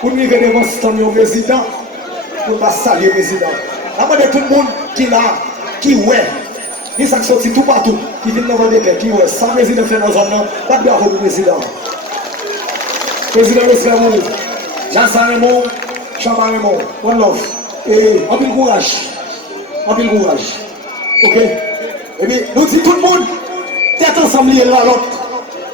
Pour nous venir devant ce président, pour nous saluer le président. Là, tout le monde qui est là, qui ouais, il s'est sorti tout partout, qui vient devant des pays, qui ouais, sans président fait nos hommes, pas de bravo pour le président. Président Oscar Jean Raymond, Chaban Raymond, one love. Et un peu de courage. Un peu de courage. Ok? Et puis, nous disons tout le monde, tête ensemble, lié là, l'autre.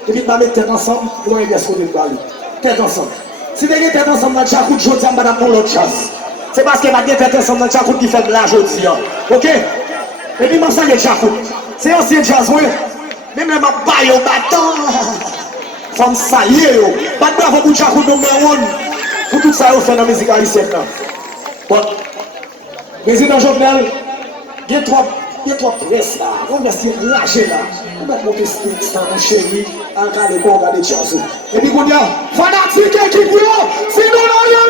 Et puis, nous mettons tête ensemble, nous allons bien se côté de Bali. Tête ensemble. Si vous avez tête ensemble dans le chakou, je dis à madame pour l'autre chasse. C'est parce que vous avez tête ensemble dans le chakou qui fait de l'argent aussi. Ok? Et puis, je salue le chakou. C'est ancien jazz, oui. Même les bails au bâton. Femme saluer. Pas de bravo pour le chakou numéro 1. Pour tout ça, vous faites dans la musique haïtienne. Bon. Président Jovenel, il y a trois presses là. On va se lâcher là. On va monter ce stand chéri. En cas de quoi, on va aller jazz. Et puis, on dit, fanatique qui dit, si nous n'avons rien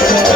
Oi!